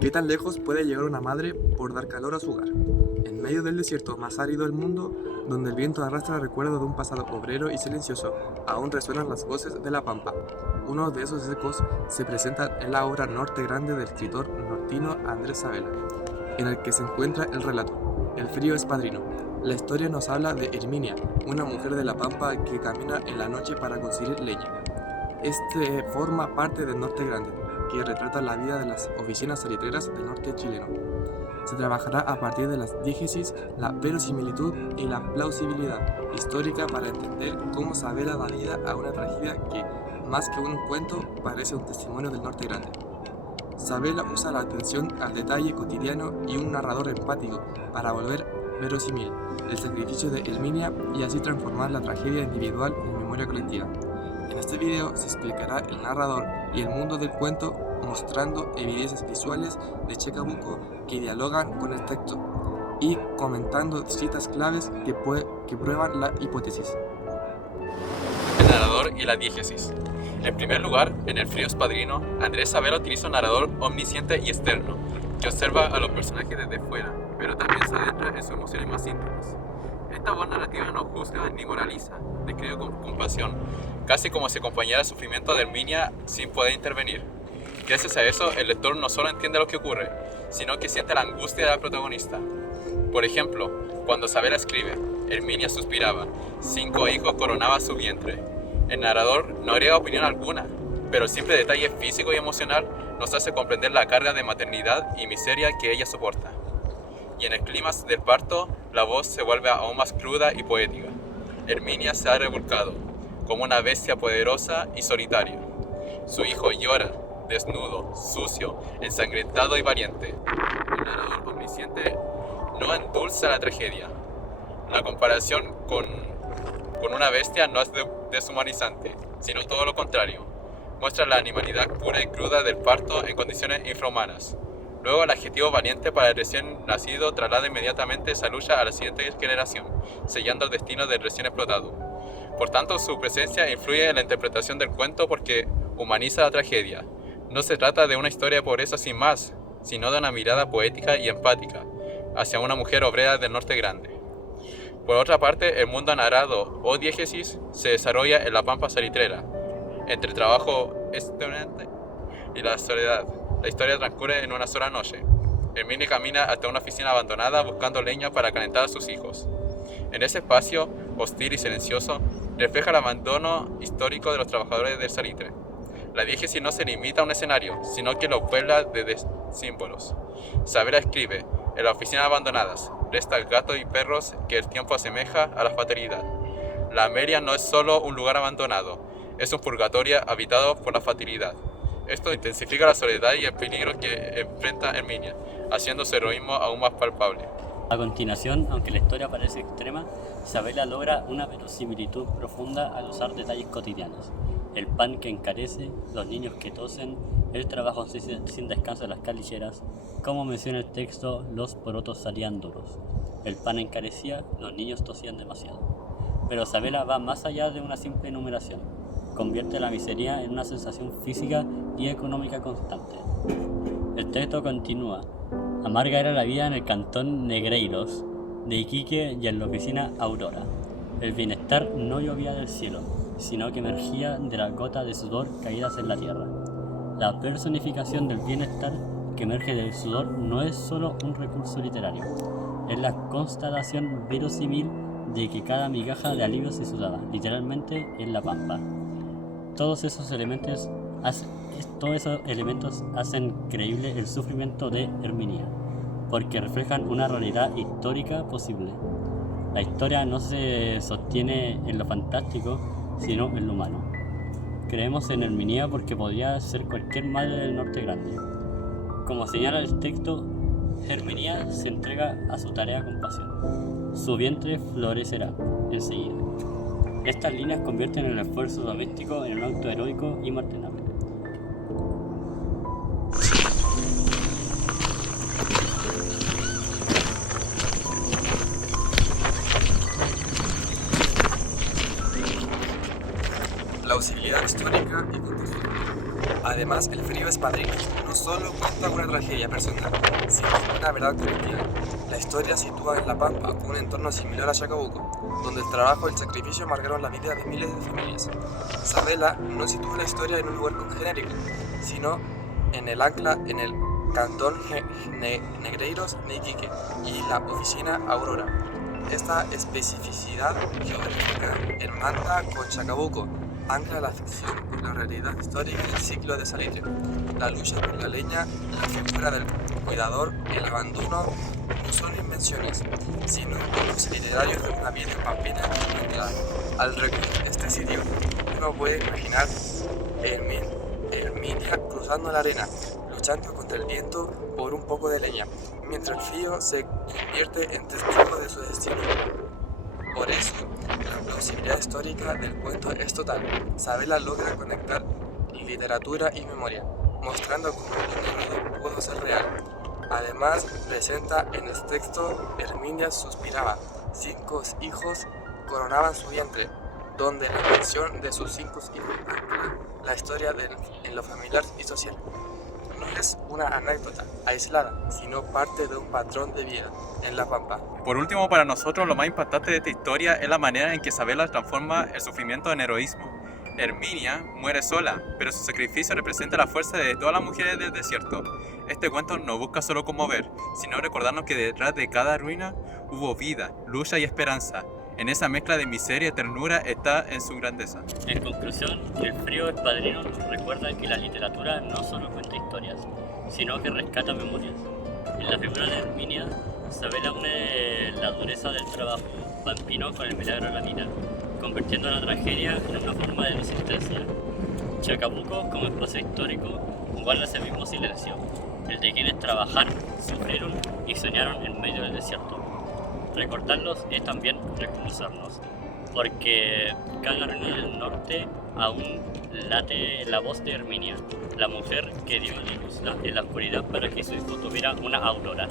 ¿Qué tan lejos puede llegar una madre por dar calor a su hogar? En medio del desierto más árido del mundo, donde el viento arrastra recuerdos de un pasado obrero y silencioso, aún resuenan las voces de la pampa. Uno de esos ecos se presenta en la obra Norte Grande del escritor nortino Andrés Sabela, en el que se encuentra el relato El frío es padrino. La historia nos habla de Herminia, una mujer de la pampa que camina en la noche para conseguir leña. Este forma parte del Norte Grande, que retrata la vida de las oficinas salitreras del norte chileno. Se trabajará a partir de las diégesis, la verosimilitud y la plausibilidad histórica para entender cómo Sabela da vida a una tragedia que, más que un cuento, parece un testimonio del Norte Grande. Sabela usa la atención al detalle cotidiano y un narrador empático para volver verosímil el sacrificio de Herminia y así transformar la tragedia individual en memoria colectiva. En este video se explicará el narrador y el mundo del cuento, mostrando evidencias visuales de Chacabuco que dialogan con el texto y comentando citas claves que prueban la hipótesis. El narrador y la diégesis. En primer lugar, en El frío es padrino, Andrés Sabela utiliza un narrador omnisciente y externo, que observa a los personajes desde fuera, pero también se adentra en sus emociones más íntimas. Esta voz narrativa no juzga ni moraliza, describe con compasión, casi como si acompañara el sufrimiento de Herminia sin poder intervenir. Gracias a eso, el lector no solo entiende lo que ocurre, sino que siente la angustia de la protagonista. Por ejemplo, cuando Sabela escribe, Herminia suspiraba, 5 hijos coronaban su vientre. El narrador no agrega opinión alguna, pero el simple detalle físico y emocional nos hace comprender la carga de maternidad y miseria que ella soporta. Y en el clímax del parto, la voz se vuelve aún más cruda y poética. Herminia se ha revolcado, como una bestia poderosa y solitaria. Su hijo llora, desnudo, sucio, ensangrentado y valiente. El narrador omnisciente no endulza la tragedia. La comparación con una bestia no es deshumanizante, sino todo lo contrario. Muestra la animalidad pura y cruda del parto en condiciones infrahumanas. Luego, el adjetivo valiente para el recién nacido traslada inmediatamente esa lucha a la siguiente generación, sellando el destino del recién explotado. Por tanto, su presencia influye en la interpretación del cuento porque humaniza la tragedia. No se trata de una historia de pobreza sin más, sino de una mirada poética y empática hacia una mujer obrera del Norte Grande. Por otra parte, el mundo narrado o diégesis se desarrolla en la pampa salitrera, entre el trabajo estudiante y la soledad. La historia transcurre en una sola noche. Herminia camina hasta una oficina abandonada buscando leña para calentar a sus hijos. En ese espacio, hostil y silencioso, refleja el abandono histórico de los trabajadores del salitre. La diégesis no se limita a un escenario, sino que lo puebla de símbolos. Sabela escribe, en las oficinas abandonadas, restan gatos y perros que el tiempo asemeja a la fatalidad. La Ameria no es solo un lugar abandonado, es un purgatorio habitado por la fatalidad. Esto intensifica la soledad y el peligro que enfrenta Herminia, haciendo su heroísmo aún más palpable. A continuación, aunque la historia parece extrema, Sabela logra una verosimilitud profunda al usar detalles cotidianos. El pan que encarece, los niños que tosen, el trabajo sin descanso en las calilleras. Como menciona el texto, los porotos salían duros. El pan encarecía, los niños tosían demasiado. Pero Sabela va más allá de una simple enumeración. Convierte la miseria en una sensación física y económica constante. El texto continúa. Amarga era la vida en el cantón Negreiros de Iquique y en la oficina Aurora. El bienestar no llovía del cielo, sino que emergía de las gotas de sudor caídas en la tierra. La personificación del bienestar que emerge del sudor no es solo un recurso literario, es la constatación verosímil de que cada migaja de alivio se sudaba, literalmente en la pampa. Todos esos elementos hacen creíble el sufrimiento de Herminia, porque reflejan una realidad histórica posible. La historia no se sostiene en lo fantástico, sino en lo humano. Creemos en Herminia porque podría ser cualquier madre del Norte Grande. Como señala el texto, Herminia se entrega a su tarea con pasión. Su vientre florecerá enseguida. Estas líneas convierten el esfuerzo doméstico en un acto heroico y martirial. Plausibilidad histórica y contextual. Además, el frío es padrino. No solo cuenta una tragedia personal, sino una verdad colectiva. La historia sitúa en La Pampa un entorno similar a Chacabuco, donde el trabajo y el sacrificio marcaron la vida de miles de familias. Sabela no sitúa la historia en un lugar genérico, sino en el ancla en el Cantón Negreiros de Iquique y la oficina Aurora. Esta especificidad geográfica hermana con Chacabuco ancla la ficción con la realidad histórica del ciclo de salitre. La lucha por la leña, la figura del cuidador, el abandono no son invenciones, sino hechos literarios de una vida pampina documentada. Al recorrer este sitio, uno puede imaginar Herminia cruzando la arena, luchando contra el viento por un poco de leña, mientras el frío se convierte en testigo de su destino. Por eso, la plausibilidad histórica del cuento es total. Sabela logra conectar literatura y memoria, mostrando cómo el narrador pudo ser real. Además, presenta en el texto Herminia suspiraba, 5 hijos coronaban su vientre, donde la mención de sus 5 hijos ancla la historia en lo familiar y social. No es una anécdota aislada, sino parte de un patrón de vida en La Pampa. Por último, para nosotros lo más impactante de esta historia es la manera en que Sabela transforma el sufrimiento en heroísmo. Herminia muere sola, pero su sacrificio representa la fuerza de todas las mujeres del desierto. Este cuento no busca solo conmover, sino recordarnos que detrás de cada ruina hubo vida, lucha y esperanza. En esa mezcla de miseria y ternura está en su grandeza. En conclusión, El frío es padrino nos recuerda que la literatura no solo cuenta historias, sino que rescata memorias. En la figura de Herminia, Sabela une la dureza del trabajo pampino con el milagro de la vida, convirtiendo la tragedia en una forma de resistencia. Chacabuco, como espacio histórico, guarda ese mismo silencio, el de quienes trabajaron, sufrieron y soñaron en medio del desierto. Recordarlos es también reconocernos, porque cada reunión del norte aún late la voz de Herminia, la mujer que dio luz en la oscuridad para que su hijo tuviera una aurora.